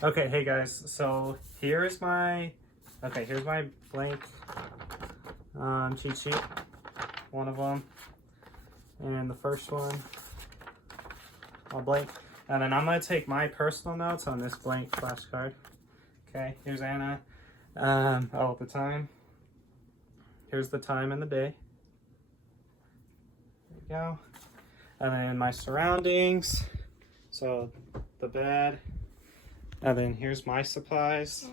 Okay, hey guys, so here's my blank cheat sheet, one of them, and the first one, all blank. And then I'm gonna take my personal notes on this blank flashcard. Okay, here's Anna. The time. Here's the time and the day. There you go. And then my surroundings. So the bed. And then here's my supplies.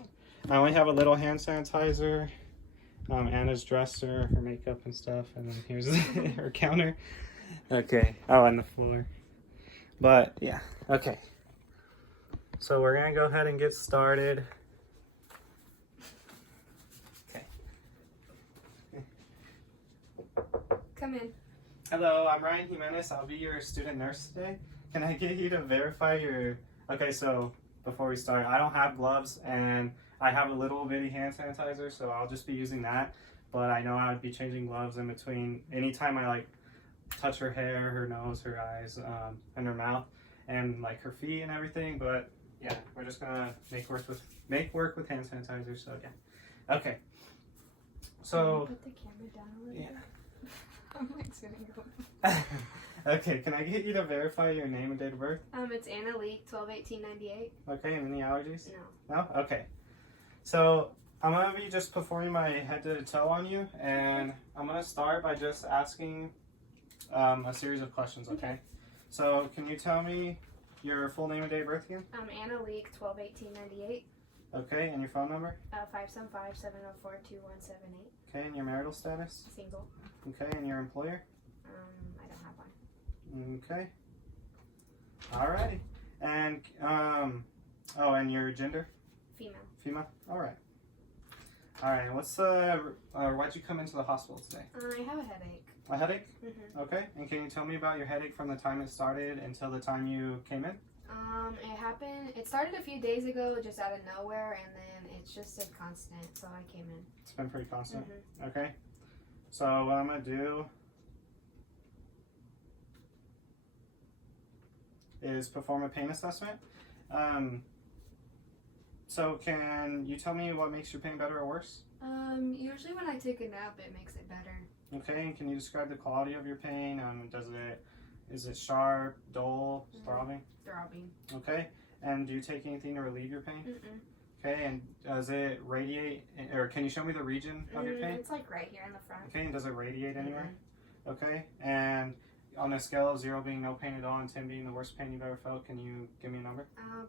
I only have a little hand sanitizer, Anna's dresser, her makeup and stuff, and then here's her counter. Okay. Oh, and the floor. But yeah. Okay. So we're gonna go ahead and get started. Okay. Come in. Hello, I'm Ryan Jimenez. I'll be your student nurse today. Can I get you to verify your... Okay, so before we start, I don't have gloves and I have a little bitty hand sanitizer, so I'll just be using that. But I know I would be changing gloves in between anytime I touch her hair, her nose, her eyes, and her mouth, and her feet and everything. But yeah, we're just gonna make work with hand sanitizer. So yeah, okay. So put the camera down a little bit. I'm sitting yeah. Okay, can I get you to verify your name and date of birth? It's Anna Leak, 12/18/98. Okay, and any allergies? No. No? Okay. So I'm going to be just performing my head to toe on you, and I'm going to start by just asking a series of questions, okay? So can you tell me your full name and date of birth again? Anna Leak, 12/18/98. Okay, and your phone number? 575-704-2178. Okay, and your marital status? Single. Okay, and your employer? I don't have one. Okay. Alrighty. And, and your gender? Female. Female? Alright. Alright, why'd you come into the hospital today? I have a headache. A headache? Mm-hmm. Okay. And can you tell me about your headache from the time it started until the time you came in? It started a few days ago, just out of nowhere, and then it's just stayed constant, so I came in. It's been pretty constant? Mm-hmm. Okay. So what I'm going to do is perform a pain assessment. So can you tell me what makes your pain better or worse? Usually when I take a nap, it makes it better. Okay, and can you describe the quality of your pain? Is it sharp, dull, throbbing? Throbbing. Okay, and do you take anything to relieve your pain? Mm-mm. Okay, and does it radiate, or can you show me the region of your pain? It's right here in the front. Okay, and does it radiate anywhere? Okay, and on a scale of 0 being no pain at all and 10 being the worst pain you've ever felt, can you give me a number?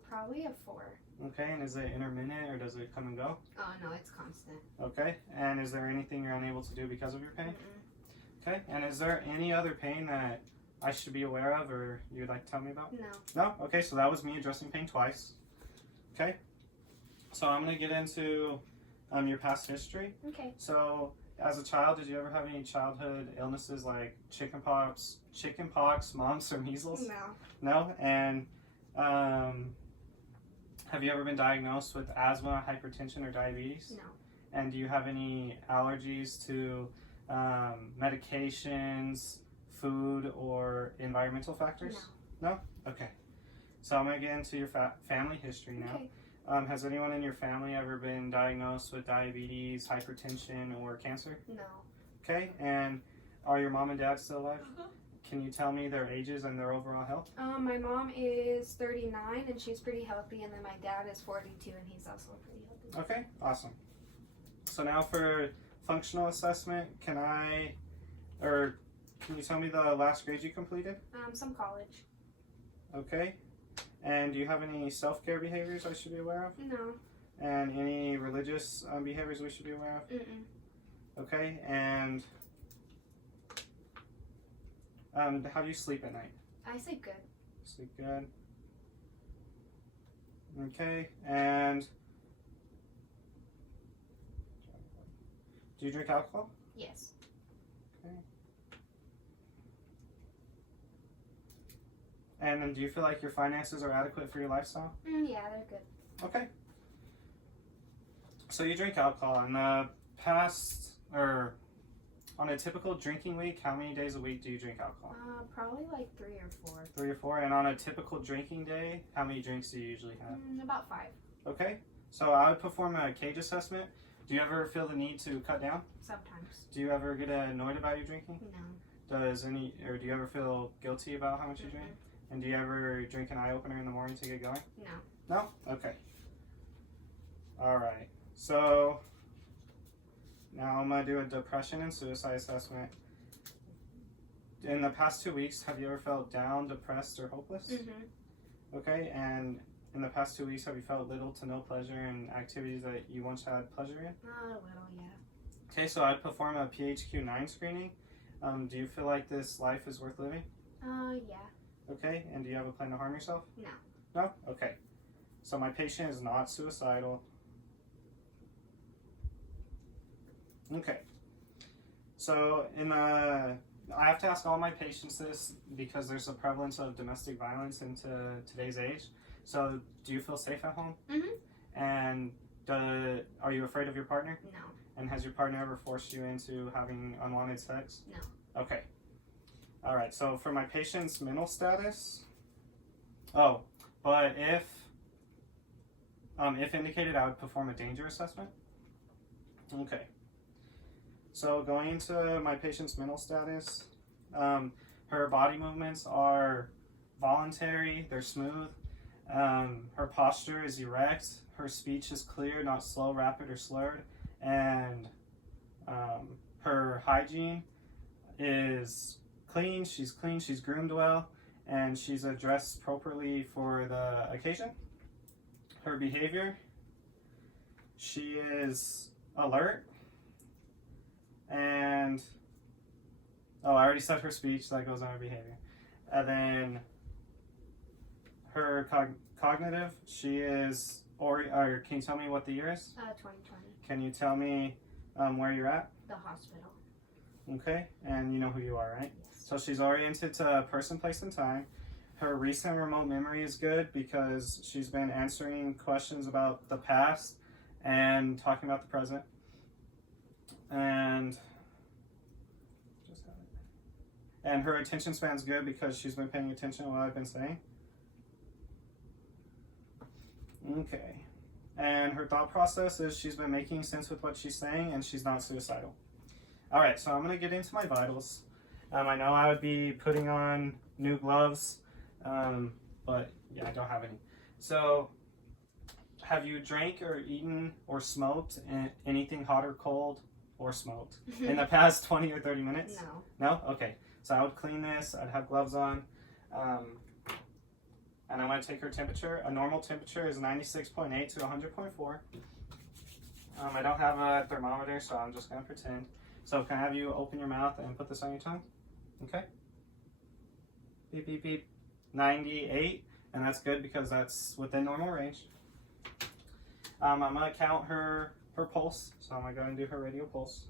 Probably a 4. Okay, and is it intermittent or does it come and go? Oh, no, it's constant. Okay, and is there anything you're unable to do because of your pain? Mm-mm. Okay, and is there any other pain that I should be aware of or you'd like to tell me about? No. No? Okay, so that was me addressing pain twice. Okay, so I'm going to get into your past history. Okay. So, as a child, did you ever have any childhood illnesses like chickenpox, mumps, or measles? No. No? And have you ever been diagnosed with asthma, hypertension, or diabetes? No. And do you have any allergies to medications, food, or environmental factors? No. No? Okay. So I'm going to get into your family history now. Okay. Has anyone in your family ever been diagnosed with diabetes, hypertension, or cancer? No. Okay. And are your mom and dad still alive? Uh-huh. Can you tell me their ages and their overall health? My mom is 39 and she's pretty healthy, and then my dad is 42 and he's also pretty healthy. Okay, awesome. So now for functional assessment, can you tell me the last grade you completed? Some college. Okay. And do you have any self-care behaviors I should be aware of? No. And any religious behaviors we should be aware of? Mm-mm. Okay, and how do you sleep at night? I sleep good. Sleep good. Okay, and do you drink alcohol? Yes. Okay. And then do you feel like your finances are adequate for your lifestyle? Yeah, they're good. Okay. So you drink alcohol in the past, or on a typical drinking week, how many days a week do you drink alcohol? Probably 3 or 4. 3 or 4. And on a typical drinking day, how many drinks do you usually have? About 5. Okay, so I would perform a cage assessment. Do you ever feel the need to cut down? Sometimes. Do you ever get annoyed about your drinking? No. Do you ever feel guilty about how much you drink? And do you ever drink an eye opener in the morning to get going? No. No? Okay. Alright. So now I'm gonna do a depression and suicide assessment. In the past 2 weeks, have you ever felt down, depressed, or hopeless? Okay, and in the past 2 weeks, have you felt little to no pleasure in activities that you once had pleasure in? A little, yeah. Okay, so I'd perform a PHQ-9 screening. Do you feel like this life is worth living? Yeah. Okay, and do you have a plan to harm yourself? No. No? Okay. So my patient is not suicidal. Okay. So I have to ask all my patients this because there's a prevalence of domestic violence into today's age. So do you feel safe at home? And are you afraid of your partner? No. And has your partner ever forced you into having unwanted sex? No. Okay. All right. So for my patient's mental status, but if indicated, I would perform a danger assessment. Okay. So going into my patient's mental status, her body movements are voluntary. They're smooth. Her posture is erect. Her speech is clear, not slow, rapid, or slurred. And her hygiene is clean. She's groomed well, and she's dressed appropriately for the occasion. Her behavior, she is alert. And I already said her speech, that goes on her behavior. And then her cognitive, she is, or can you tell me what the year is? 2020. Can you tell me where you're at? The hospital. Okay, and you know who you are, right? Yes. So she's oriented to person, place, and time. Her recent remote memory is good because she's been answering questions about the past and talking about the present. And her attention span's good because she's been paying attention to what I've been saying. Okay. And her thought process is she's been making sense with what she's saying and she's not suicidal. All right, so I'm going to get into my vitals. I know I would be putting on new gloves, but yeah, I don't have any. So have you drank or eaten or smoked anything hot or cold or smoked in the past 20 or 30 minutes? No. No? Okay. So I would clean this. I'd have gloves on. And I'm going to take her temperature. A normal temperature is 96.8 to 100.4. I don't have a thermometer, so I'm just going to pretend. So can I have you open your mouth and put this on your tongue? Okay. Beep, beep, beep. 98. And that's good because that's within normal range. I'm going to count her pulse. So I'm going to go and do her radial pulse.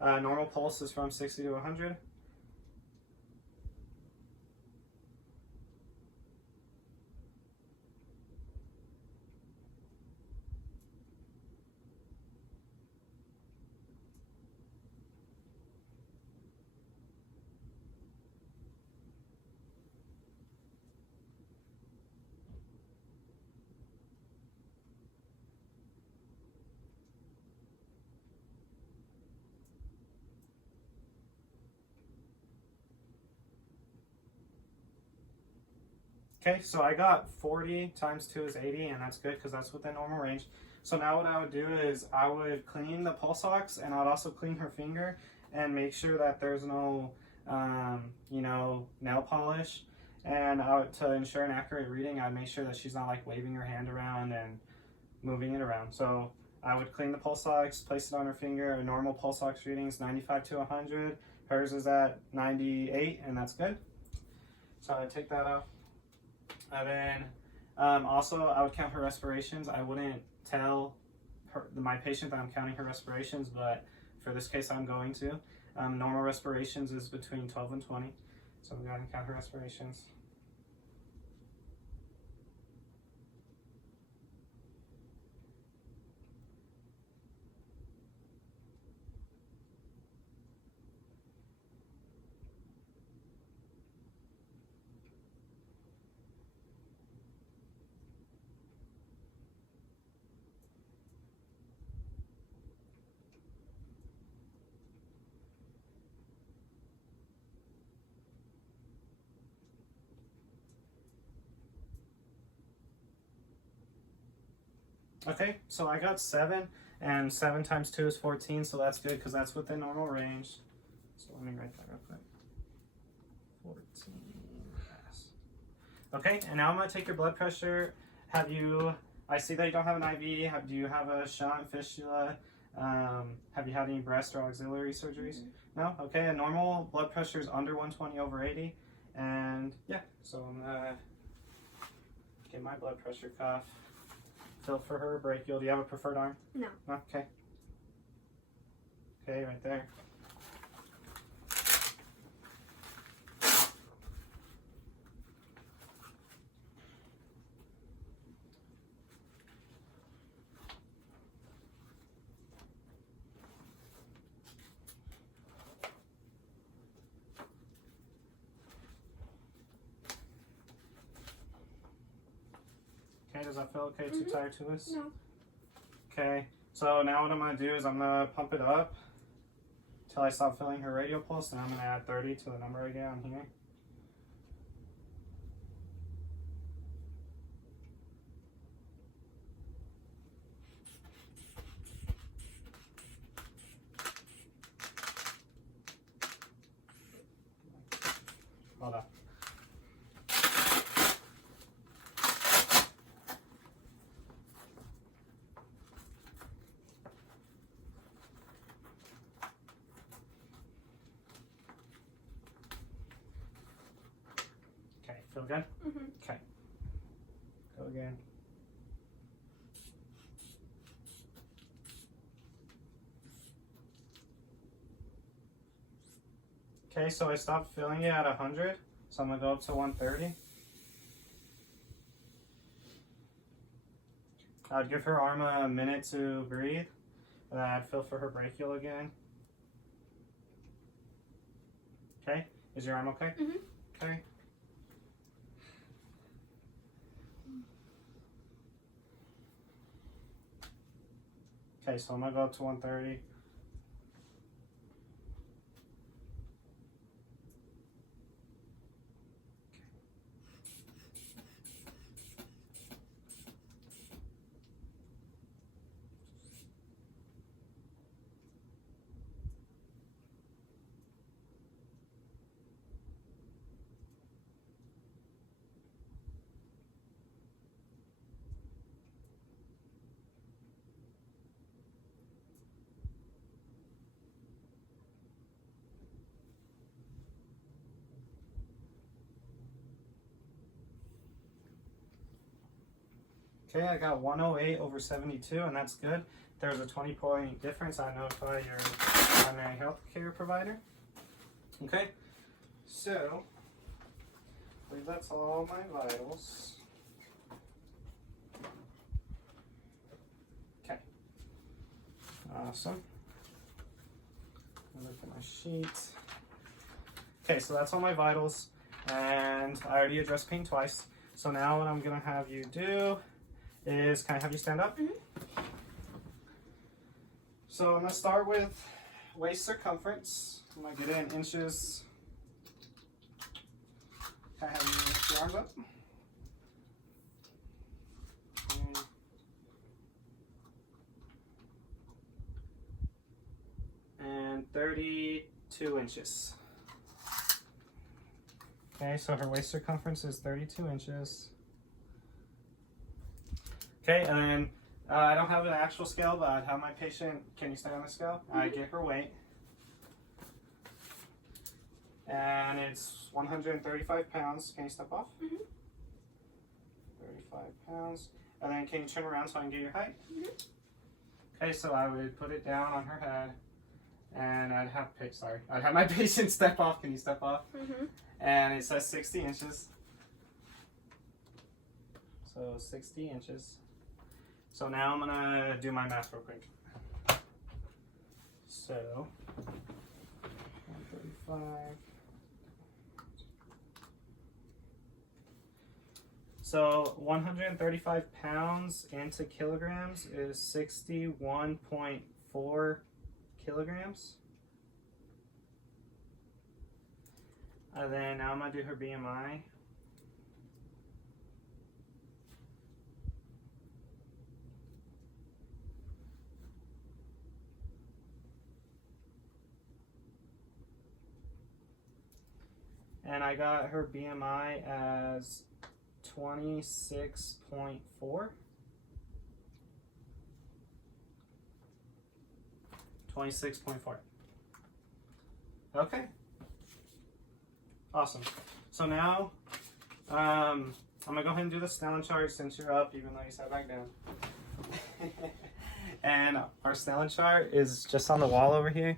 Normal pulse is from 60 to 100. Okay, so I got 40 times 2 is 80, and that's good because that's within normal range. So now what I would do is I would clean the pulse ox, and I'd also clean her finger and make sure that there's no, nail polish. And to ensure an accurate reading, I'd make sure that she's not like waving her hand around and moving it around. So I would clean the pulse ox, place it on her finger. A normal pulse ox reading is 95 to 100. Hers is at 98, and that's good. So I take that off. And then also I would count her respirations. I wouldn't tell my patient that I'm counting her respirations, but for this case I'm going to. Normal respirations is between 12 and 20. So I'm going to count her respirations. Okay, so I got 7, and 7 times 2 is 14, so that's good because that's within normal range. So let me write that real quick. 14. Yes. Okay, and now I'm going to take your blood pressure. I see that you don't have an IV. Do you have a shunt, fistula? Have you had any breast or auxiliary surgeries? No? Okay, a normal blood pressure is under 120/80. And yeah, so I'm going to get my blood pressure cuff. Feel for her brachial. Do you have a preferred arm? No. Okay. Okay, right there. Okay, does that feel okay? Too tired to us? No. Okay, so now what I'm going to do is I'm going to pump it up until I stop feeling her radial pulse, and I'm going to add 30 to the number I get on here. Hold on. Okay, feel good? Okay. Go again. Okay, so I stopped feeling it at 100, so I'm going to go up to 130. I'd give her arm a minute to breathe, and then I'd feel for her brachial again. Okay, is your arm okay? Okay. Okay, so I'm going to go up to 130. Okay, I got 108/72, and that's good. There's a 20-point difference. I notify your primary health care provider. Okay, so I believe that's all my vitals. Okay, awesome. Look at my sheet. Okay, so that's all my vitals, and I already addressed pain twice. So now what I'm gonna have you do is, can I have you stand up? So I'm gonna start with waist circumference. I'm gonna get it in inches. Can I have you lift your arms up? And 32 inches. Okay, so her waist circumference is 32 inches. Okay, and then I don't have an actual scale, but I'd have my patient, can you stay on the scale? I get her weight. And it's 135 pounds. Can you step off? 35 pounds. And then can you turn around so I can get your height? Okay, so I would put it down on her head. And I'd have my patient step off. Can you step off? And it says 60 inches. So 60 inches. So now I'm gonna do my math real quick. So 135. So 135 pounds into kilograms is 61.4 kilograms. And then now I'm gonna do her BMI. and I got her BMI as 26.4. 26.4. Okay. Awesome. So now, I'm gonna go ahead and do the Snellen chart since you're up, even though you sat back down. And our Snellen chart is just on the wall over here.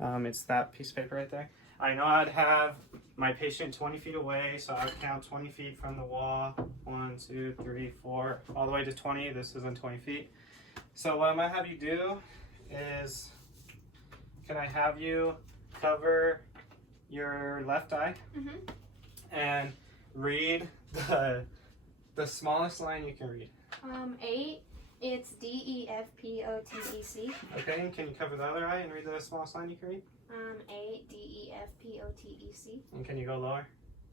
It's that piece of paper right there. I know I'd have my patient 20 feet away, so I would count 20 feet from the wall. 1, 2, 3, 4, all the way to 20. This isn't 20 feet. So what I'm gonna have you do is, can I have you cover your left eye and read the smallest line you can read? 8. It's DEFPOTEC. Okay, and can you cover the other eye and read the smallest line you can read? 8 DEFPOTEC. And can you go lower?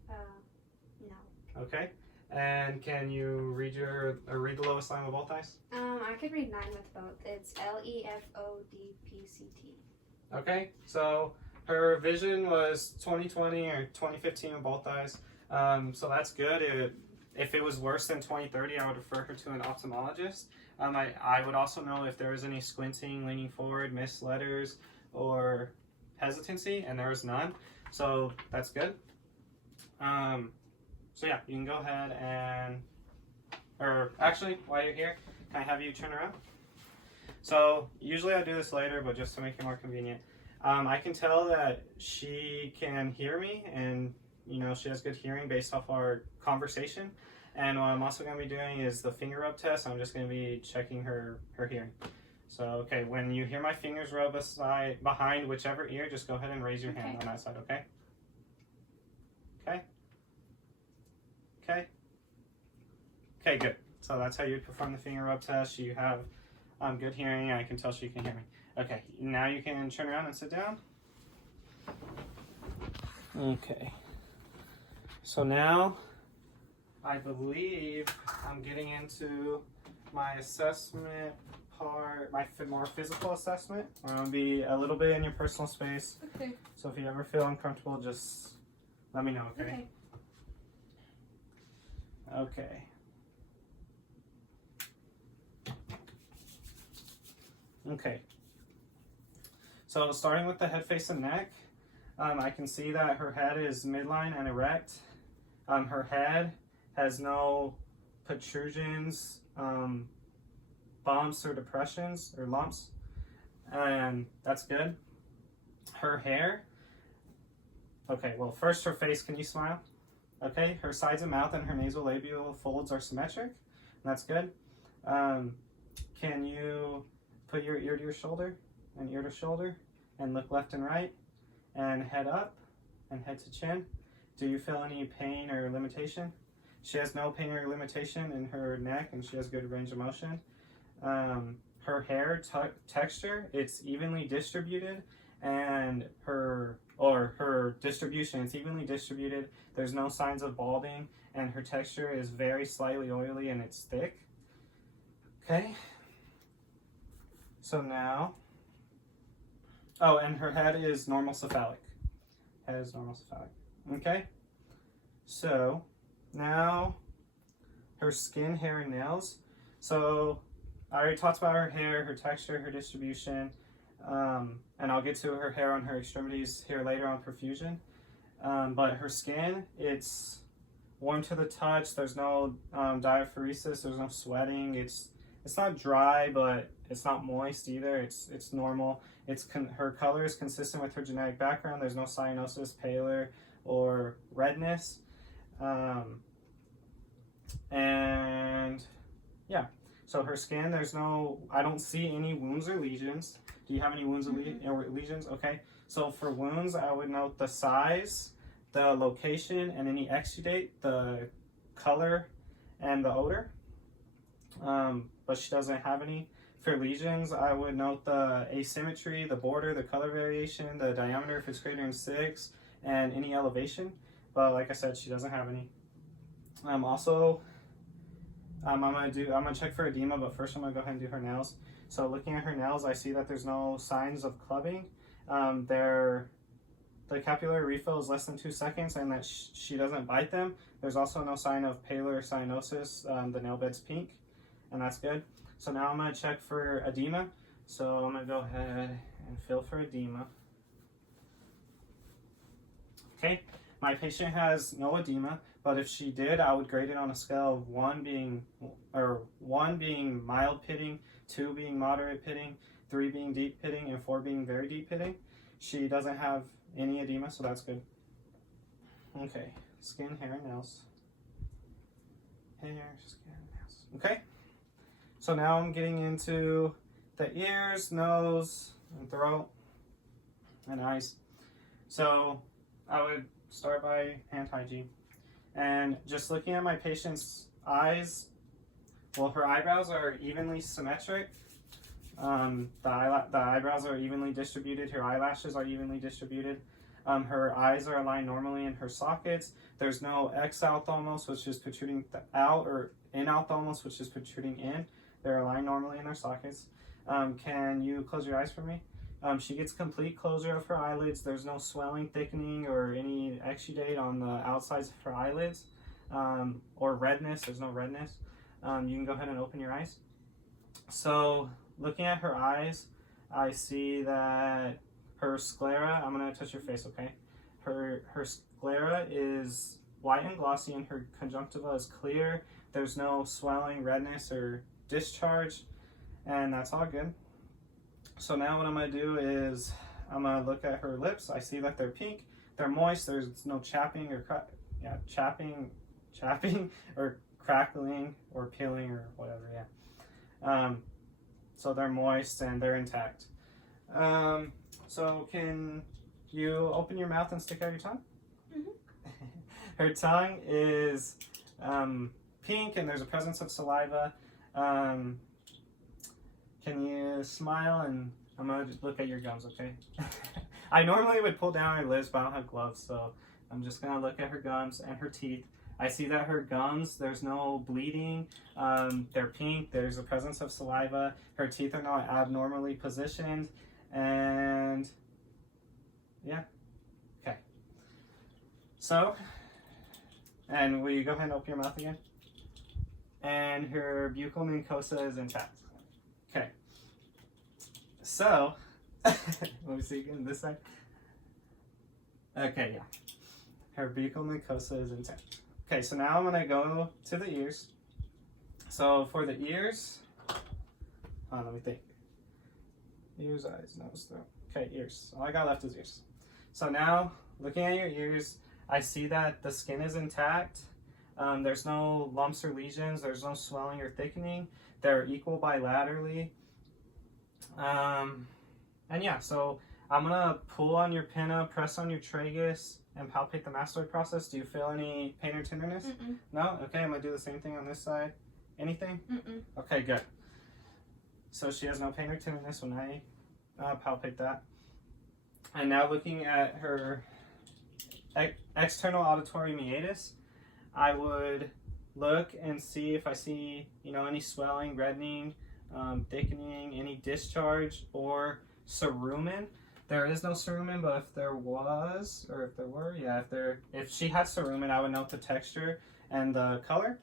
No. Okay. And can you read read the lowest line with both eyes? I could read 9 with both. It's LEFODPCT. Okay. So her vision was 20/20 or 20/15 with both eyes. So that's good. If it was worse than 20/30, I would refer her to an ophthalmologist. I would also know if there was any squinting, leaning forward, missed letters, or hesitancy, and there was none. So that's good. So yeah, you can go ahead and, or actually, while you're here, can I have you turn around? So usually I do this later, but just to make it more convenient. I can tell that she can hear me, and she has good hearing based off our conversation. And what I'm also going to be doing is the finger rub test. I'm just going to be checking her hearing. So, okay, when you hear my fingers rub behind whichever ear, just go ahead and raise your hand on that side, okay? Okay? Okay? Okay, good. So that's how you perform the finger rub test. You have good hearing. I can tell she can hear me. Okay, now you can turn around and sit down. Okay. So now, I believe I'm getting into my assessment part, my more physical assessment. We're going to be a little bit in your personal space. Okay. So if you ever feel uncomfortable, just let me know, okay? Okay. Okay. So starting with the head, face, and neck, I can see that her head is midline and erect. Her head has no protrusions, bumps or depressions or lumps, and that's good. Her hair, okay, well first her face, can you smile? Okay, her sides of mouth and her nasolabial folds are symmetric, and that's good. Can you put your ear to your shoulder and ear to shoulder and look left and right and head up and head to chin? Do you feel any pain or limitation? She has no pain or limitation in her neck, and she has good range of motion. Her hair texture, it's evenly distributed, and her distribution, it's evenly distributed. There's no signs of balding, and her texture is very slightly oily and it's thick. Okay. So now, oh, and her head is normal cephalic. Head is normal cephalic. Okay. So now her skin, hair, and nails. So I already talked about her hair, her texture, her distribution, and I'll get to her hair on her extremities here later on perfusion. But her skin, it's warm to the touch. There's no diaphoresis. There's no sweating. It's not dry, but it's not moist either. It's normal. Her color is consistent with her genetic background. There's no cyanosis, pallor, or redness. And yeah, so her skin, I don't see any wounds or lesions. Do you have any wounds or lesions? Okay, so for wounds, I would note the size, the location, and any exudate, the color, and the odor. But she doesn't have any. For lesions, I would note the asymmetry, the border, the color variation, the diameter if it's greater than 6, and any elevation. But like I said, she doesn't have any. I'm gonna check for edema, but first I'm gonna go ahead and do her nails. So looking at her nails, I see that there's no signs of clubbing. They're the capillary refill is less than 2 seconds and that she doesn't bite them. There's also no sign of paler cyanosis. The nail bed's pink, and that's good. So now I'm going to check for edema. So I'm going to go ahead and feel for edema. Okay, my patient has no edema, but if she did, I would grade it on a scale of 1 being mild pitting, 2 being moderate pitting, 3 being deep pitting, and 4 being very deep pitting. She doesn't have any edema, so that's good. Okay, skin, hair, and nails. Hair, skin, nails. Okay, so now I'm getting into the ears, nose, and throat, and eyes. So I would start by hand hygiene. And just looking at my patient's eyes, well, her eyebrows are evenly symmetric. The eyebrows are evenly distributed. Her eyelashes are evenly distributed. Her eyes are aligned normally in her sockets. There's no exophthalmos, which is protruding out, or inophthalmos, which is protruding in. They're aligned normally in their sockets. Can you close your eyes for me? She gets complete closure of her eyelids. There's no swelling, thickening, or any exudate on the outsides of her eyelids, or redness. There's no redness. You can go ahead and open your eyes. So looking at her eyes, I see that her sclera, I'm going to touch your face, okay? Her sclera is white and glossy, and her conjunctiva is clear. There's no swelling, redness, or discharge, and that's all good. So now what I'm going to do is I'm going to look at her lips. I see that they're pink, they're moist, there's no chapping or chapping or crackling or peeling or whatever, so they're moist and they're intact. So can you open your mouth and stick out your tongue? Mm-hmm. Her tongue is pink and there's a presence of saliva. Can you smile? And I'm going to look at your gums, okay? I normally would pull down her lips, but I don't have gloves, so I'm just going to look at her gums and her teeth. I see that her gums, there's no bleeding. They're pink. There's a presence of saliva. Her teeth are not abnormally positioned. And yeah. Okay. So, and will you go ahead and open your mouth again? And her buccal mucosa is intact. Okay. So, let me see again this side. Okay, yeah. Her buccal mucosa is intact. Okay, so now I'm going to go to the ears. So for the ears, let me think. Ears, eyes, nose, throat. Okay, ears. All I got left is ears. So now, looking at your ears, I see that the skin is intact. There's no lumps or lesions. There's no swelling or thickening. They're equal bilaterally. And yeah, so I'm going to pull on your pinna, press on your tragus, and palpate the mastoid process. Do you feel any pain or tenderness? Mm-mm. No? Okay, I'm going to do the same thing on this side. Anything? Mm-mm. Okay, good. So she has no pain or tenderness when I palpate that. And now looking at her external auditory meatus, I would look and see if I see, any swelling, reddening, thickening, any discharge, or cerumen. There is no cerumen, but if there was, or if there were, if she had cerumen, I would note the texture and the color.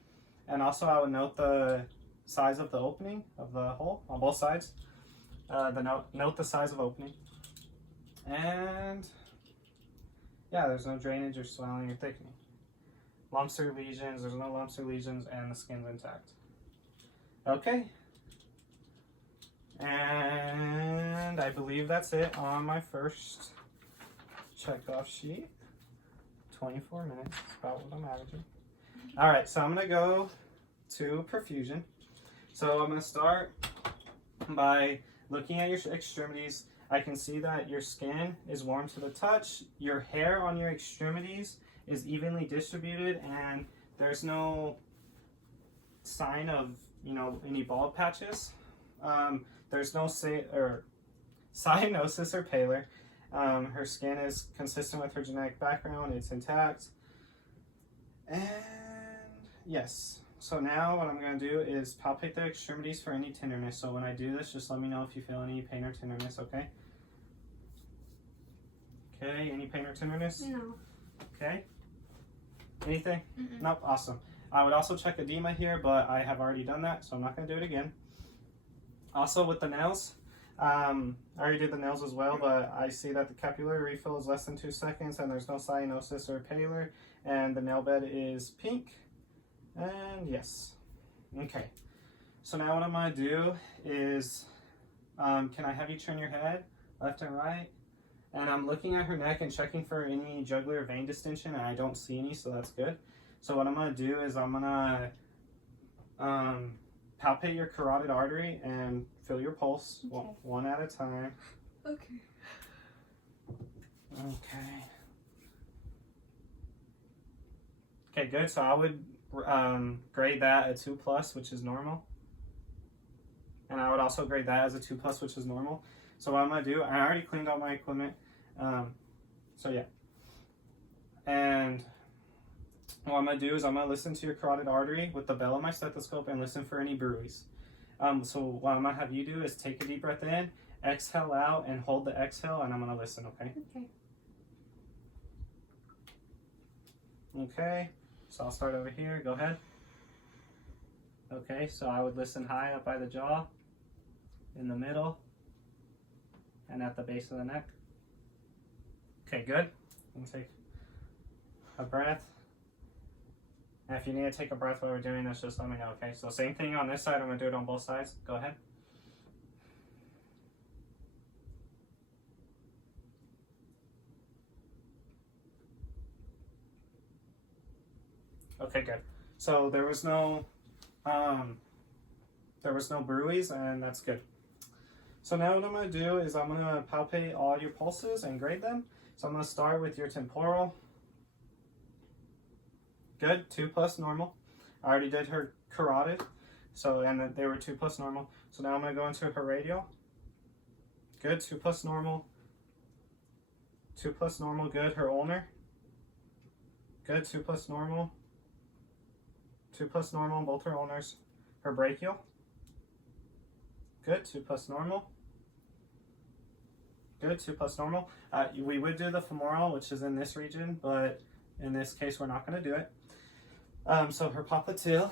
And also I would note the size of the opening of the hole on both sides. Note the size of opening. And yeah, there's no drainage or swelling or thickening. Lumps or lesions, there's no lumps or lesions, and the skin's intact. Okay. And I believe that's it on my first checkoff sheet. 24 minutes, about what I'm averaging. All right, so I'm going to go to perfusion. So I'm going to start by looking at your extremities. I can see that your skin is warm to the touch. Your hair on your extremities is evenly distributed, and there's no sign of, any bald patches. There's no cyanosis or pallor. Her skin is consistent with her genetic background. It's intact. And yes. So now what I'm going to do is palpate the extremities for any tenderness. So when I do this, just let me know if you feel any pain or tenderness, okay? Okay, any pain or tenderness? No. Okay. Anything? Mm-mm. Nope, awesome. I would also check edema here, but I have already done that, so I'm not going to do it again. Also with the nails, I already did the nails as well, but I see that the capillary refill is less than 2 seconds and there's no cyanosis or paler, and the nail bed is pink, and yes. Okay, so now what I'm going to do is, can I have you turn your head left and right? And I'm looking at her neck and checking for any jugular vein distension, and I don't see any, so that's good. So what I'm going to do is I'm going to palpate your carotid artery and feel your pulse, Okay. one at a time. Okay. Okay. Okay, good. So I would grade that a 2+, which is normal. And I would also grade that as a 2+, which is normal. So what I'm going to do, I already cleaned all my equipment. So yeah. And what I'm going to do is I'm going to listen to your carotid artery with the bell of my stethoscope and listen for any bruits. So what I'm going to have you do is take a deep breath in, exhale out, and hold the exhale, and I'm going to listen, okay? Okay. Okay, so I'll start over here. Go ahead. Okay, so I would listen high up by the jaw, in the middle, and at the base of the neck. Okay, good. And take a breath. And if you need to take a breath while we're doing this, just let me know, okay? So same thing on this side. I'm going to do it on both sides. Go ahead. Okay, good. So there was no bruise, and that's good. So now what I'm going to do is I'm going to palpate all your pulses and grade them. So I'm going to start with your temporal. Good, 2+ normal. I already did her carotid, so and they were 2+ normal. So now I'm going to go into her radial. Good, 2+ normal. 2+ normal, good. Her ulnar. Good, 2+ normal. 2+ normal, both her ulnars. Her brachial. Good, 2+ normal. Good, 2+ normal. We would do the femoral, which is in this region, but in this case, we're not going to do it. So her popliteal.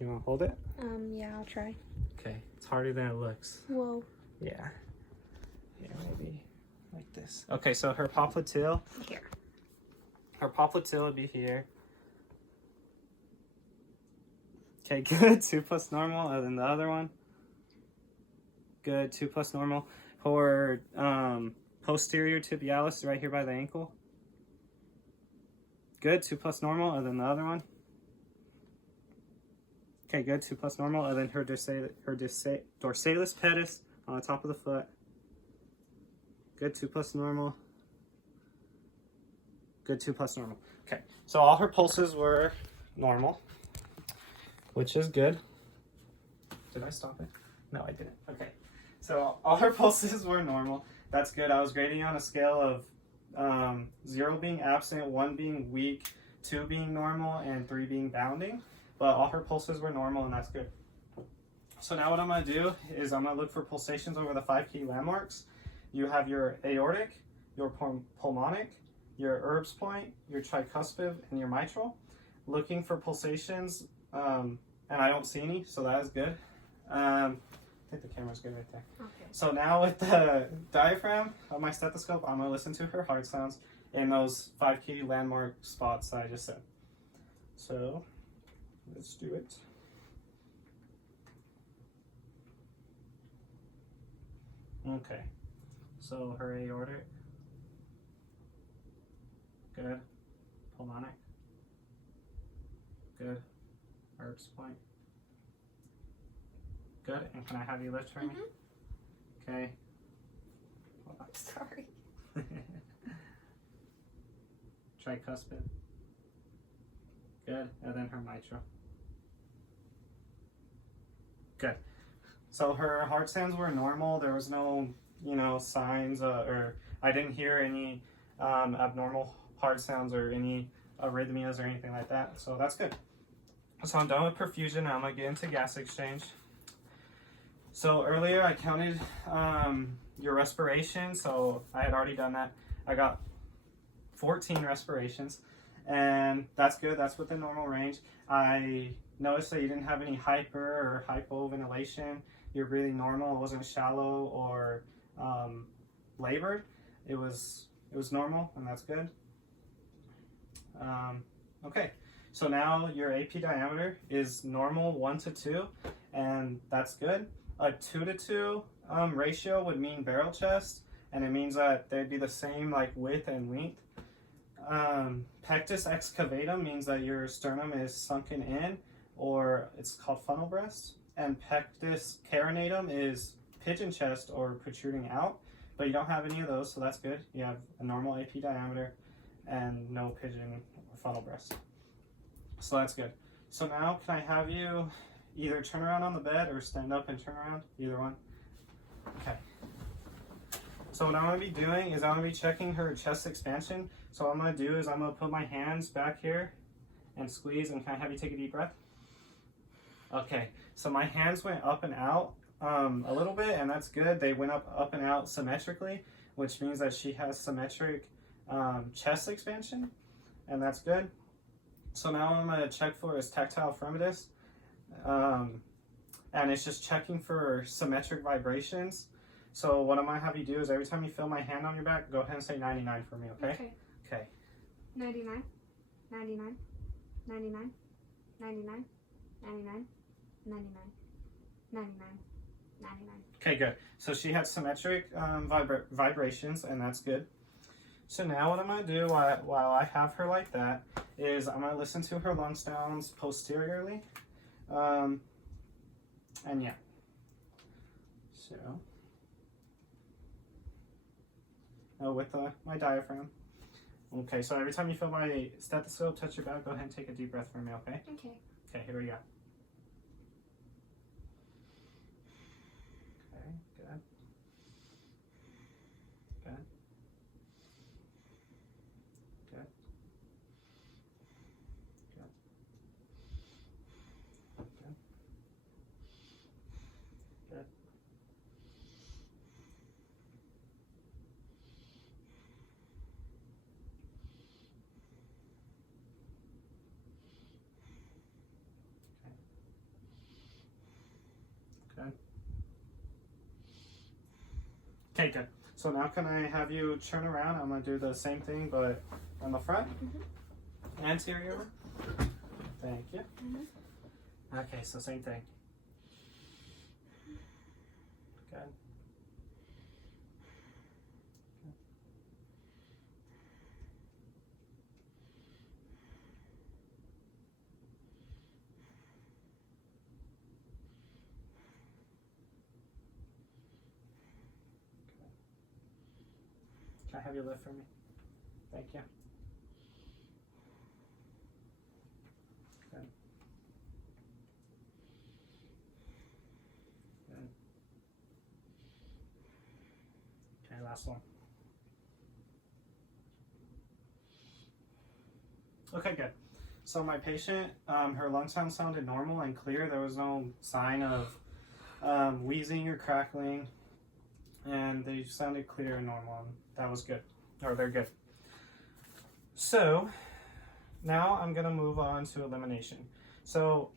You want to hold it? Yeah, I'll try. Okay, it's harder than it looks. Whoa. Yeah. Yeah, maybe like this. Okay, so her popliteal. Here. Her popliteal would be here. Okay, good. 2+ normal, other than the other one. Good, 2+ normal. Her posterior tibialis right here by the ankle. Good, 2+ normal, other than the other one. Okay, good, 2+ normal, other than her dorsalis pedis on the top of the foot. Good, 2+ normal. Good, 2+ normal. Okay, so all her pulses were normal, which is good. Did I stop it? No, I didn't. Okay, so all her pulses were normal. That's good. I was grading on a scale of 0 being absent, 1 being weak, 2 being normal, and 3 being bounding. But all her pulses were normal, and that's good. So now what I'm going to do is I'm going to look for pulsations over the 5 key landmarks. You have your aortic, your pulmonic, your Erb's point, your tricuspid, and your mitral. Looking for pulsations, and I don't see any, so that is good. I think the camera's good right there. Okay. So now with the diaphragm of my stethoscope, I'm going to listen to her heart sounds in those 5 key landmark spots that I just said. So let's do it. Okay, so her aortic, good, pulmonic, good, Erb's point, good, and can I have you lift for me? Okay. Hold on. Sorry. Tricuspid, good, and then her mitral. Good. So her heart sounds were normal. There was no, signs or I didn't hear any abnormal heart sounds or any arrhythmias or anything like that. So that's good. So I'm done with perfusion. Now I'm going to get into gas exchange. So earlier I counted your respiration, so I had already done that. I got 14 respirations, and that's good. That's within normal range. I noticed that you didn't have any hyper or hypoventilation. You're breathing normal. It wasn't shallow or labored. It was normal, and that's good. Okay, so now your AP diameter is normal 1 to 2, and that's good. A 2 to 2 ratio would mean barrel chest, and it means that they'd be the same like width and length. Pectus excavatum means that your sternum is sunken in, or it's called funnel breast. And pectus carinatum is pigeon chest or protruding out, but you don't have any of those, so that's good. You have a normal AP diameter and no pigeon or funnel breast. So that's good. So now can I have you either turn around on the bed or stand up and turn around? Either one. Okay. So what I'm going to be doing is I'm going to be checking her chest expansion. So what I'm going to do is I'm going to put my hands back here and squeeze, and can I have you take a deep breath? Okay, so my hands went up and out a little bit, and that's good. They went up and out symmetrically, which means that she has symmetric chest expansion, and that's good. So now what I'm going to check for is tactile fremitus, and it's just checking for symmetric vibrations. So what I'm going to have you do is every time you feel my hand on your back, go ahead and say 99 for me, okay? Okay. 99, 99, 99, 99, 99, 99, 99, 99. Okay, good. So she had symmetric vibrations, and that's good. So now what I'm going to do while I have her like that is I'm going to listen to her lung sounds posteriorly. And yeah. So, with my diaphragm. Okay, so every time you feel my stethoscope touch your back, go ahead and take a deep breath for me, okay? Okay. Okay, here we go. Okay, good. Good. Good. Good. Good. Good. Good. Okay, good. So now can I have you turn around? I'm going to do the same thing, but on the front. Anterior. Thank you. Okay, so same thing. Good. Can I have you lift for me? Thank you. Good. Good. Okay, last one. Okay, good. So my patient, her lung sound sounded normal and clear. There was no sign of wheezing or crackling, and they sounded clear and normal, and that was good, or they're good. So now I'm gonna move on to elimination. So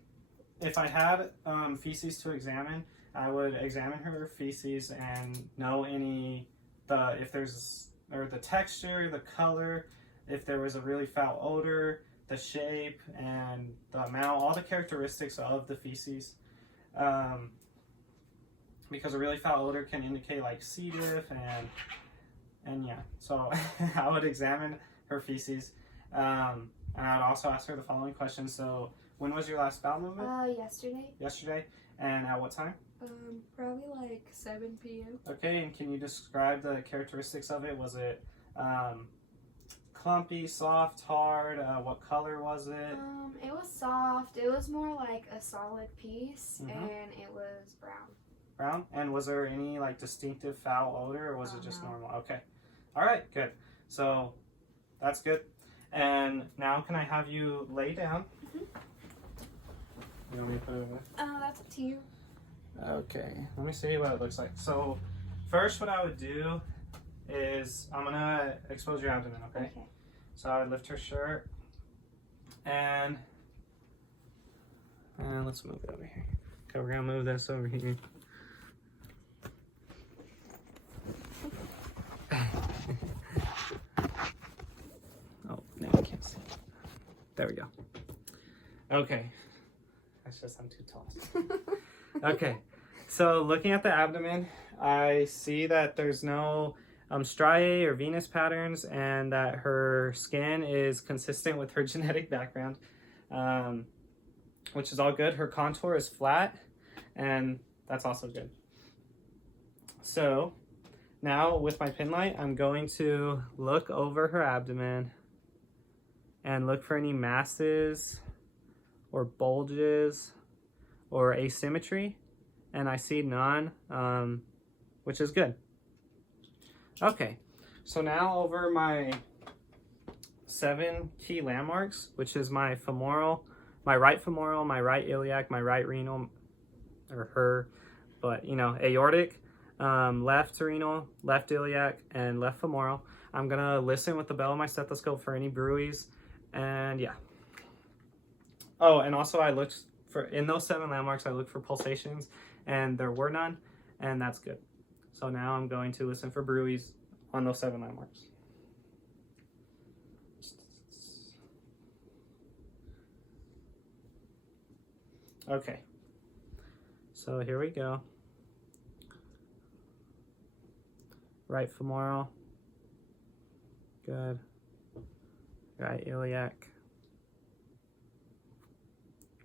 if I had feces to examine, I would examine her feces and know if there's the texture, the color, if there was a really foul odor, the shape, and the amount, all the characteristics of the feces. Because a really foul odor can indicate like C. diff and yeah. So I would examine her feces, and I'd also ask her the following questions. So when was your last bowel movement? Yesterday. Yesterday, and at what time? Probably like 7 p.m. Okay, and can you describe the characteristics of it? Was it clumpy, soft, hard? What color was it? It was soft. It was more like a solid piece, and it was brown. Brown? And was there any like distinctive foul odor, or was it just no. normal? Okay. All right, good. So that's good. And now can I have you lay down? You want me to put it away? That's up to you. Okay, let me see what it looks like. So first what I would do is I'm gonna expose your abdomen, okay? So I would lift her shirt and let's move it over here. Okay, we're gonna move this over here. Oh, now I can't see. There we go. Okay. That's just I'm too tall. Okay. So looking at the abdomen, I see that there's no striae or venous patterns, and that her skin is consistent with her genetic background, which is all good. Her contour is flat, and that's also good. So now with my pin light, I'm going to look over her abdomen and look for any masses or bulges or asymmetry, and I see none, which is good. Okay, so now over my 7 key landmarks, which is my femoral, my right femoral, my right iliac, my right renal, or her, but you know, aortic, left renal, left iliac, and left femoral. I'm gonna listen with the bell of my stethoscope for any bruits, and yeah. Oh, and also I looked for, in those 7 landmarks, I looked for pulsations, and there were none, and that's good. So now I'm going to listen for bruits on those 7 landmarks. Okay, so here we go. Right femoral, good. Right iliac,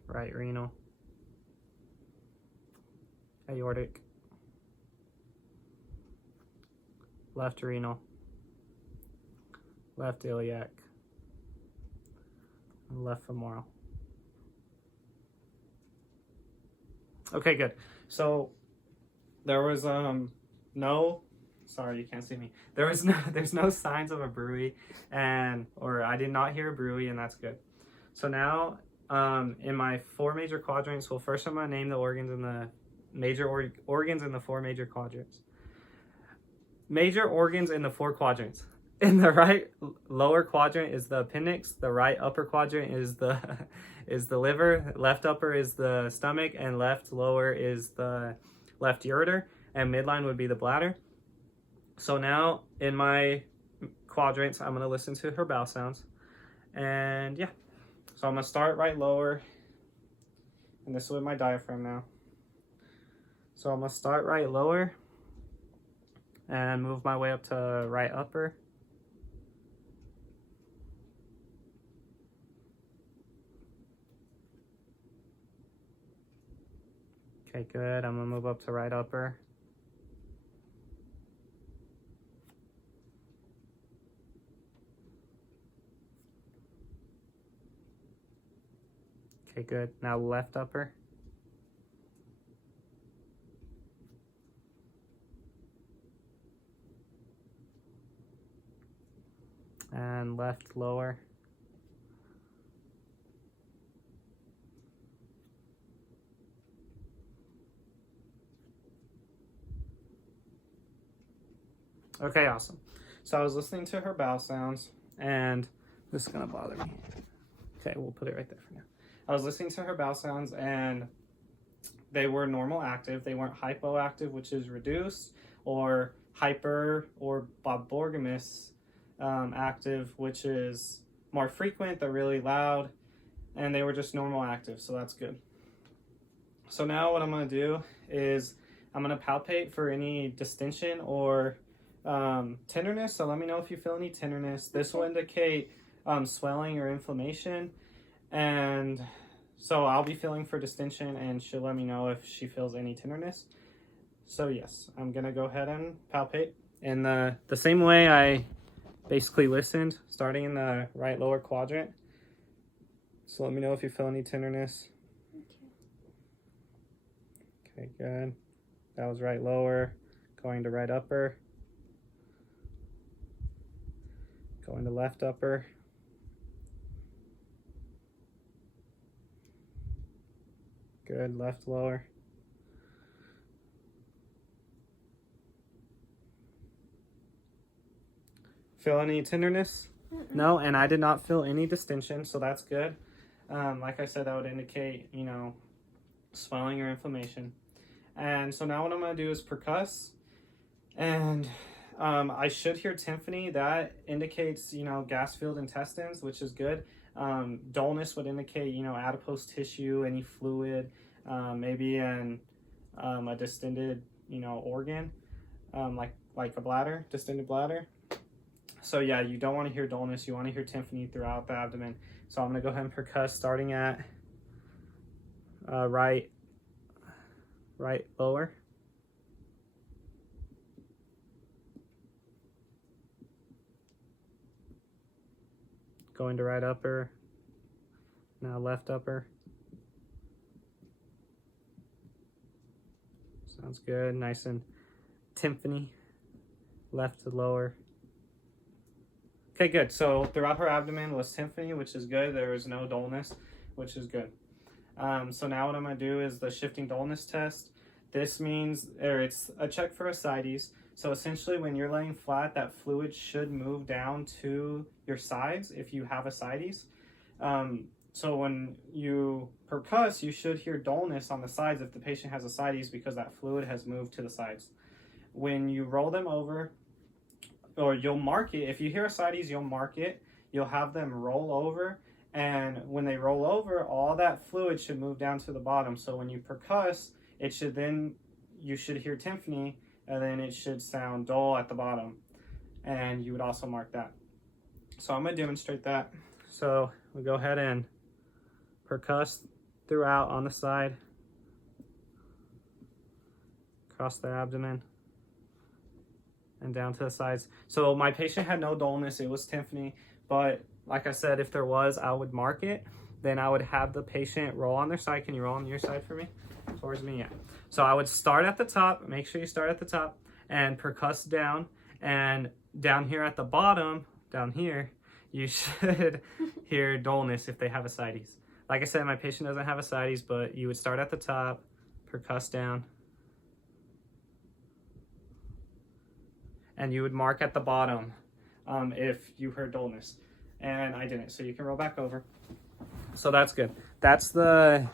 right renal, aortic, left renal, left iliac, and left femoral. Okay, good. So there was no, sorry, you can't see me. There's no signs of a bruit, or I did not hear a bruit, and that's good. So now in my 4 major quadrants, well, first I'm gonna name the organs in the major organs in the 4 major quadrants. Major organs in the 4 quadrants. In the right lower quadrant is the appendix, the right upper quadrant is the liver, left upper is the stomach, and left lower is the left ureter, and midline would be the bladder. So now in my quadrants, I'm gonna listen to her bowel sounds, and yeah. So I'm gonna start right lower, and this is with my diaphragm now. So I'm gonna start right lower and move my way up to right upper. Okay, good. I'm gonna move up to right upper. Okay, good. Now left upper. And left lower. Okay, awesome. So I was listening to her bowel sounds, and this is gonna bother me. Okay, we'll put it right there for now. I was listening to her bowel sounds, and they were normal active. They weren't hypoactive, which is reduced, or hyper or boborgamous active, which is more frequent. They're really loud, and they were just normal active, so that's good. So now what I'm gonna do is I'm gonna palpate for any distension or tenderness. So let me know if you feel any tenderness. This will indicate swelling or inflammation, and so I'll be feeling for distension, and she'll let me know if she feels any tenderness. So yes, I'm gonna go ahead and palpate in the same way I basically listened, starting in the right lower quadrant. So let me know if you feel any tenderness. Okay, good. That was right lower, going to right upper, going to left upper. Good, left lower. Feel any tenderness? No, and I did not feel any distension, so that's good. Like I said, that would indicate, you know, swelling or inflammation. And so now what I'm going to do is percuss. And I should hear tympany. That indicates, you know, gas-filled intestines, which is good. Dullness would indicate, you know, adipose tissue, any fluid, maybe a distended, you know, organ, like a bladder, distended bladder. So yeah, you don't want to hear dullness. You want to hear tympany throughout the abdomen. So I'm going to go ahead and percuss starting at right lower. Going to right upper. Now left upper. Sounds good. Nice and tympany. Left to lower. Okay, good. So throughout her abdomen was tympany, which is good. There was no dullness, which is good. So now what I'm going to do is the shifting dullness test. This means, or it's a check for ascites. So essentially when you're laying flat, that fluid should move down to your sides if you have ascites. So when you percuss, you should hear dullness on the sides if the patient has ascites because that fluid has moved to the sides. When you roll them over, or you'll mark it, if you hear ascites, you'll mark it. You'll have them roll over, and when they roll over, all that fluid should move down to the bottom. So when you percuss, you should hear tympany, and then it should sound dull at the bottom. And you would also mark that. So I'm going to demonstrate that. So we go ahead and percuss throughout on the side, across the abdomen, and down to the sides. So my patient had no dullness, it was tympany, but like I said, if there was, I would mark it. Then I would have the patient roll on their side. Can you roll on your side for me? Towards me, yeah. So I would start at the top, make sure you start at the top, and percuss down. And down here at the bottom, down here, you should hear dullness if they have ascites. Like I said, my patient doesn't have ascites, but you would start at the top, percuss down, and you would mark at the bottom if you heard dullness. And I didn't, so you can roll back over. So that's good. That's the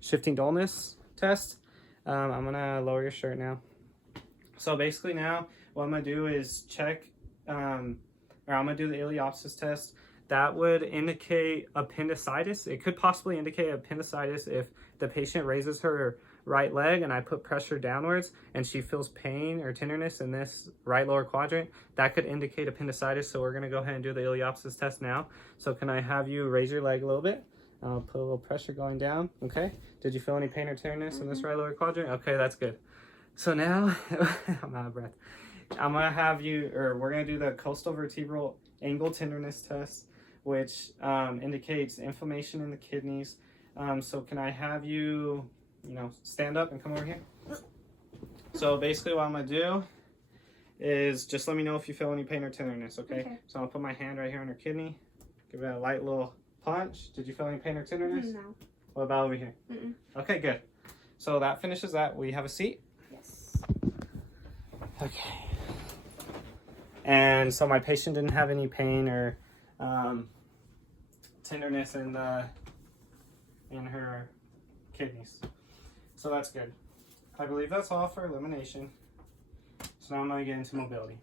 shifting dullness test. I'm gonna lower your shirt now. So basically now, what I'm gonna do is check, or I'm gonna do the ileopsis test. That would indicate appendicitis. It could possibly indicate appendicitis if the patient raises her right leg and I put pressure downwards and she feels pain or tenderness in this right lower quadrant. That could indicate appendicitis, so we're gonna go ahead and do the ileopsis test now. So can I have you raise your leg a little bit? I'll put a little pressure going down, okay? Did you feel any pain or tenderness in this right lower quadrant? Okay, that's good. So now, I'm out of breath. I'm gonna have you, or we're gonna do the coastal vertebral angle tenderness test, which indicates inflammation in the kidneys. So can I have you, stand up and come over here? So basically what I'm gonna do is just let me know if you feel any pain or tenderness, okay? So I'll put my hand right here on her kidney, give it a light little punch. Did you feel any pain or tenderness? No. What about over here? Mm-mm. Okay, good. So that finishes that. Will you have a seat? Yes. Okay. And so my patient didn't have any pain or tenderness in her kidneys. So that's good. I believe that's all for elimination. So now I'm going to get into mobility.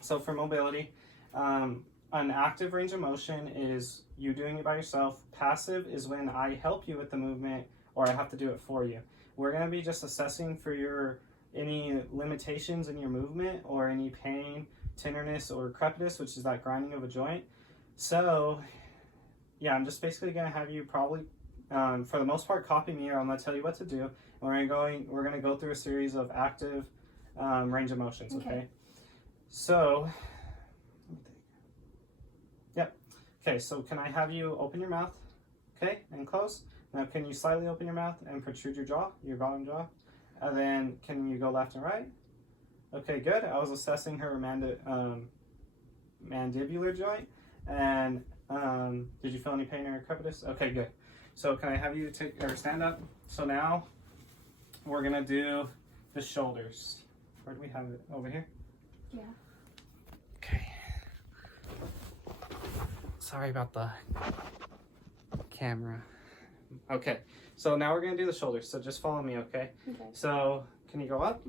So for mobility, an active range of motion is you doing it by yourself. Passive is when I help you with the movement or I have to do it for you. We're going to be just assessing for any limitations in your movement or any pain, tenderness, or crepitus, which is that grinding of a joint. So yeah, I'm just basically going to have you probably, for the most part, copy me, or I'm going to tell you what to do. And we're going to go through a series of active range of motions, okay? So, yep. Okay, so can I have you open your mouth, okay, and close? Now can you slightly open your mouth and protrude your jaw, your bottom jaw? And then can you go left and right? Okay, good. I was assessing her mandibular joint. And did you feel any pain or crepitus? Okay, good. So can I have you stand up? So now we're gonna do the shoulders. Where do we have it? Over here? Yeah. Okay. Sorry about the camera. Okay, so now we're gonna do the shoulders. So just follow me, okay? Okay. So can you go up?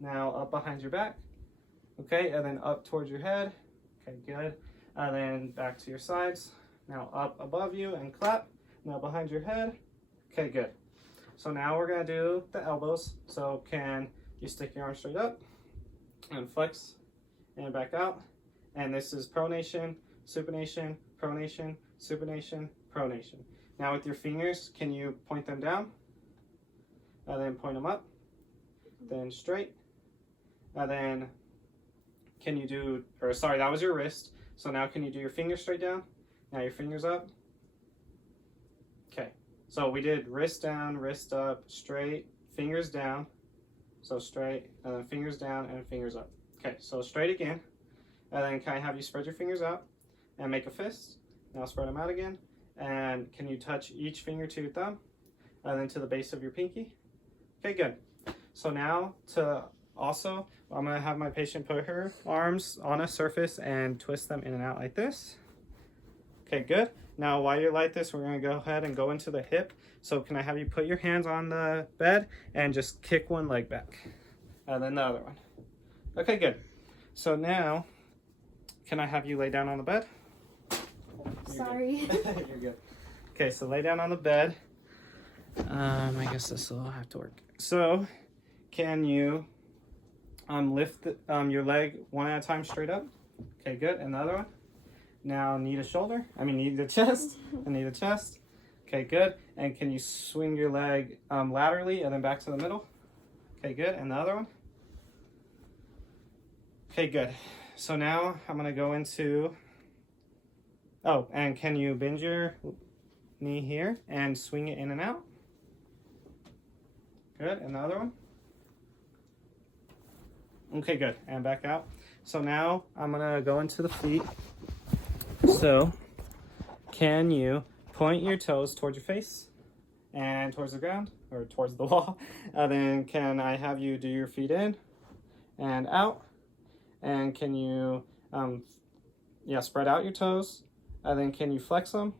Now up behind your back. Okay, and then up towards your head. Okay, good. And then back to your sides. Now up above you and clap. Now behind your head. Okay, good. So now we're gonna do the elbows. So can you stick your arm straight up and flex and back out? And this is pronation, supination, pronation, supination, pronation. Now with your fingers, can you point them down? And then point them up. Then straight. And then can you do, or sorry, that was your wrist. So now can you do your fingers straight down? Now your fingers up. Okay, so we did wrist down, wrist up, straight, fingers down. So straight, and then fingers down and fingers up. Okay, so straight again. And then can I have you spread your fingers out and make a fist? Now spread them out again. And can you touch each finger to your thumb? And then to the base of your pinky? Okay, good. So now I'm gonna have my patient put her arms on a surface and twist them in and out like this. Okay, good. Now while you're like this, we're gonna go ahead and go into the hip. So can I have you put your hands on the bed and just kick one leg back? And then the other one. Okay, good. So now, can I have you lay down on the bed? Sorry. You're good. Okay, so lay down on the bed. I guess this will have to work. So, can you lift your leg one at a time straight up? Okay, good. And the other one. Now knee to shoulder. Knee to chest. And knee to chest. Okay, good. And can you swing your leg laterally and then back to the middle? Okay, good. And the other one. Okay, good. So now I'm gonna go into. Oh, and can you bend your knee here and swing it in and out? Good. And the other one. Okay, good. And back out. So now I'm gonna go into the feet. So can you point your toes towards your face and towards the ground or towards the wall? Then can I have you do your feet in and out? And can you spread out your toes? And then can you flex them?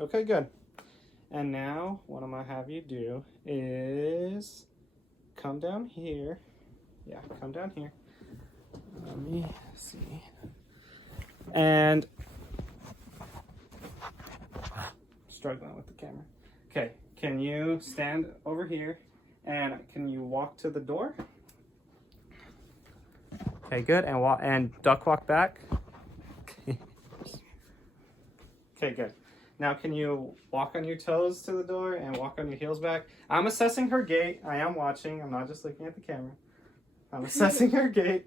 Okay, good. And now what I'm gonna have you do is come down here. Yeah, come down here. Let me see. And struggling with the camera. Okay, can you stand over here and can you walk to the door? Okay, good. And duck walk back. Okay, good. Now can you walk on your toes to the door and walk on your heels back? I'm assessing her gait. I am watching. I'm not just looking at the camera. I'm assessing her gait.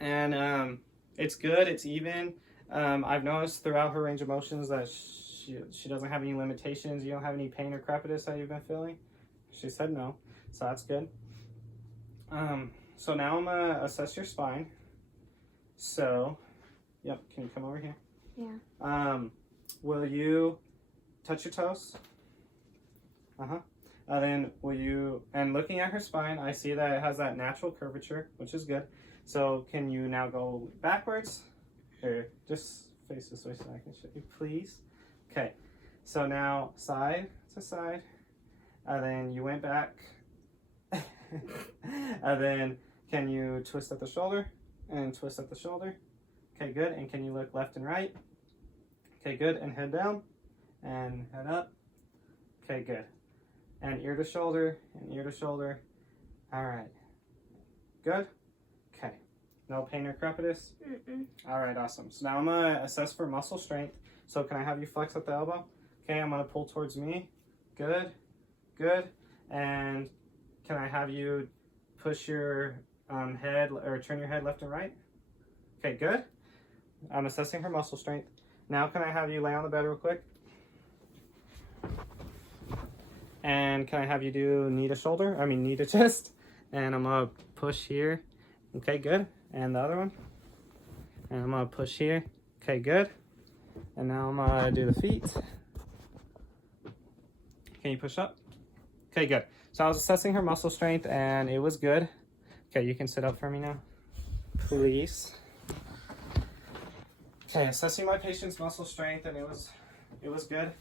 And it's good. It's even. I've noticed throughout her range of motions that she doesn't have any limitations. You don't have any pain or crepitus that you've been feeling? She said no. So that's good. So now I'm going to assess your spine. So, yep, can you come over here? Yeah. Will you touch your toes? Then and looking at her spine, I see that it has that natural curvature, which is good. So can you now go backwards? Here, just face this way so I can show you, please. Okay, so now side to side, and then you went back. And then can you twist at the shoulder and twist at the shoulder? Okay, good. And can you look left and right? Okay, good. And head down and head up. Okay, good. And ear to shoulder and ear to shoulder. All right. Good. Okay. No pain or crepitus? Mm-mm. All right, awesome. So now I'm going to assess for muscle strength. So can I have you flex at the elbow? Okay, I'm going to pull towards me. Good. Good. And can I have you push your head or turn your head left and right? Okay, good. I'm assessing her muscle strength. Now can I have you lay on the bed real quick? And can I have you do knee to chest? And I'm gonna push here. Okay, good. And the other one. And I'm gonna push here. Okay, good. And now I'm gonna do the feet. Can you push up? Okay, good. So I was assessing her muscle strength and it was good. Okay, you can sit up for me now, please. Okay, assessing my patient's muscle strength, and it was good.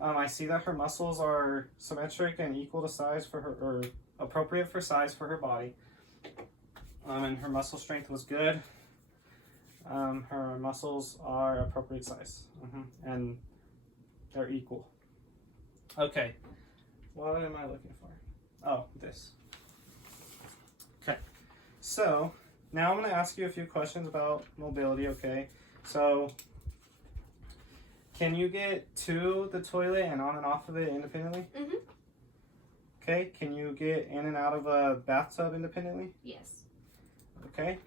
I see that her muscles are symmetric and equal to size for her, or appropriate for size for her body. And her muscle strength was good. Her muscles are appropriate size, and they're equal. Okay, what am I looking for? Oh, this. Okay, so now I'm going to ask you a few questions about mobility, okay? So, can you get to the toilet and on and off of it independently? Mm-hmm. Okay, can you get in and out of a bathtub independently? Yes. Okay,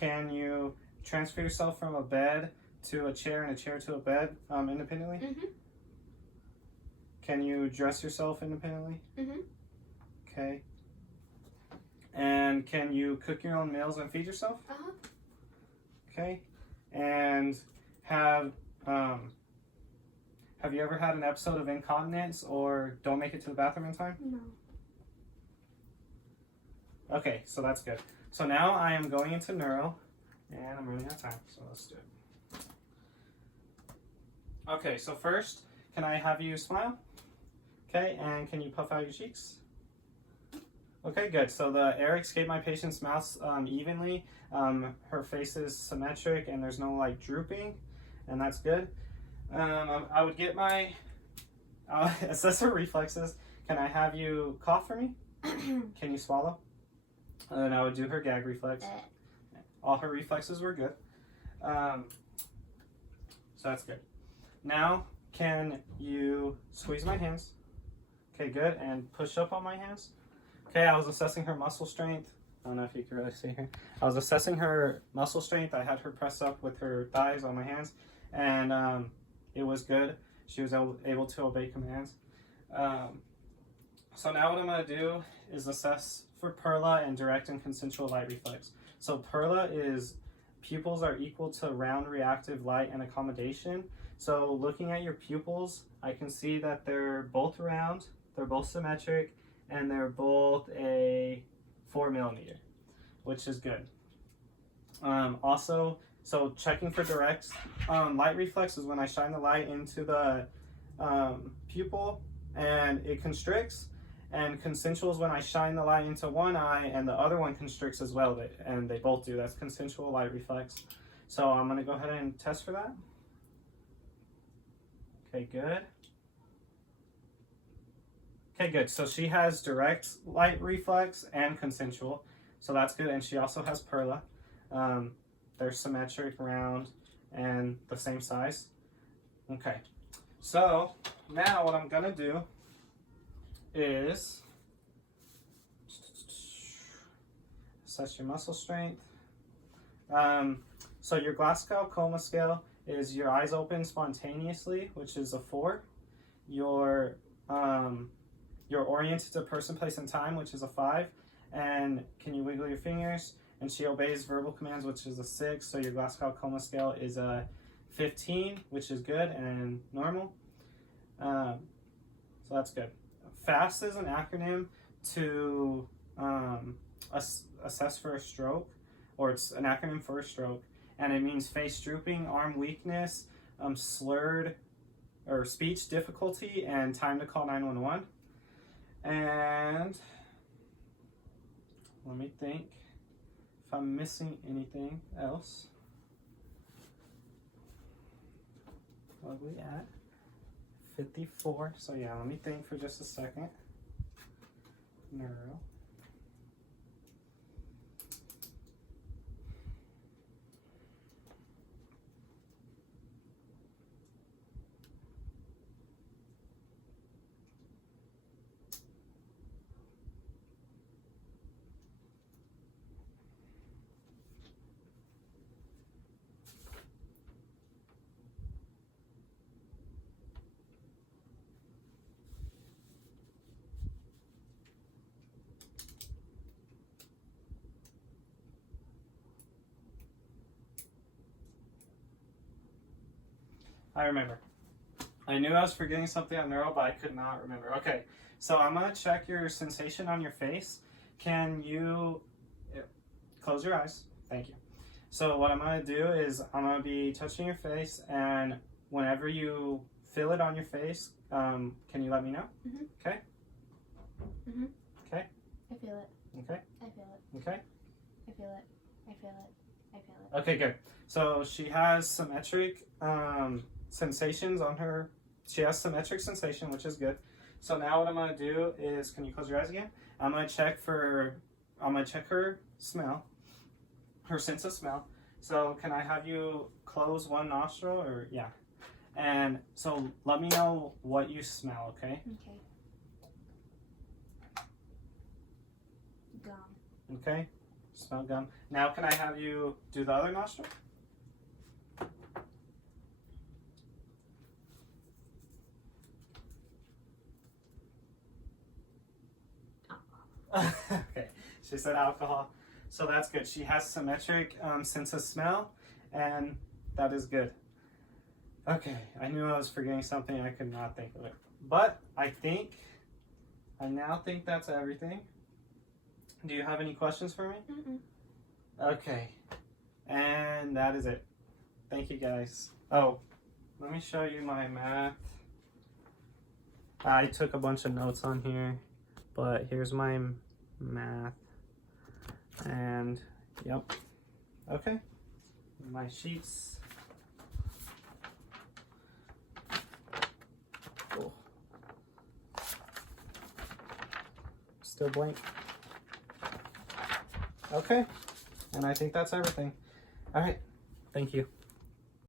can you transfer yourself from a bed to a chair and a chair to a bed independently? Mm-hmm. Can you dress yourself independently? Mm-hmm. Okay. And can you cook your own meals and feed yourself? Uh-huh. Okay. And have you ever had an episode of incontinence or don't make it to the bathroom in time? No. Okay, so that's good. So now I am going into neuro, and I'm running out of time, so let's do it. Okay, so first, can I have you smile? Okay, and can you puff out your cheeks? Okay, good. So the air escaped my patient's mouth evenly. Her face is symmetric, and there's no like drooping, and that's good. I would get my assess her reflexes. Can I have you cough for me? Can you swallow? And then I would do her gag reflex. All her reflexes were good. So that's good. Now, can you squeeze my hands? Okay, good. And push up on my hands. Okay, I was assessing her muscle strength. I don't know if you can really see her. I was assessing her muscle strength. I had her press up with her thighs on my hands. And it was good. She was able to obey commands. So now what I'm going to do is assess for PERLA and direct and consensual light reflex. So PERLA is pupils are equal to round reactive light and accommodation. So looking at your pupils, I can see that they're both round, they're both symmetric, and they're both a 4 millimeter, which is good. Also, so checking for direct light reflex is when I shine the light into the pupil and it constricts. And consensual is when I shine the light into one eye and the other one constricts as well, and they both do. That's consensual light reflex. So I'm going to go ahead and test for that. Okay, good. Okay, good. So she has direct light reflex and consensual. So that's good. And she also has PERLA. They're symmetric, round, and the same size. Okay. So now what I'm going to do is assess your muscle strength. So your Glasgow Coma scale is your eyes open spontaneously, which is a 4. You're oriented to person, place, and time, which is a 5. And can you wiggle your fingers? And she obeys verbal commands, which is a 6. So your Glasgow Coma scale is a 15, which is good and normal. So that's good. FAST is an acronym to assess for a stroke, or it's an acronym for a stroke, and it means face drooping, arm weakness, slurred or speech difficulty, and time to call 911. And let me think if I'm missing anything else. What are we at? 54. So yeah, let me think for just a second. Neuro. I remember. I knew I was forgetting something on neuro, but I could not remember. Okay, so I'm going to check your sensation on your face. Can you close your eyes? Thank you. So what I'm gonna do is I'm gonna be touching your face, and whenever you feel it on your face, can you let me know? Mhm. Okay. Mhm. Okay. I feel it. Okay. I feel it. Okay. I feel it. I feel it. I feel it. Okay, good. So she has symmetric sensations on her. She has symmetric sensation, which is good. So now what I'm gonna do is, can you close your eyes again? I'm gonna check her smell, her sense of smell. So can I have you close one nostril, or yeah? And so let me know what you smell, okay? Okay. Gum. Okay. Smell gum. Now can I have you do the other nostril? Okay, she said alcohol, so that's good. She has symmetric sense of smell, and that is good. Okay, I knew I was forgetting something. I could not think of it, but I now think that's everything. Do you have any questions for me? Mm-mm. Okay, and that is it. Thank you, guys. Oh, let me show you my math. I took a bunch of notes on here, but here's my math. And yep. Okay. My sheets. Cool. Still blank. Okay. And I think that's everything. All right. Thank you.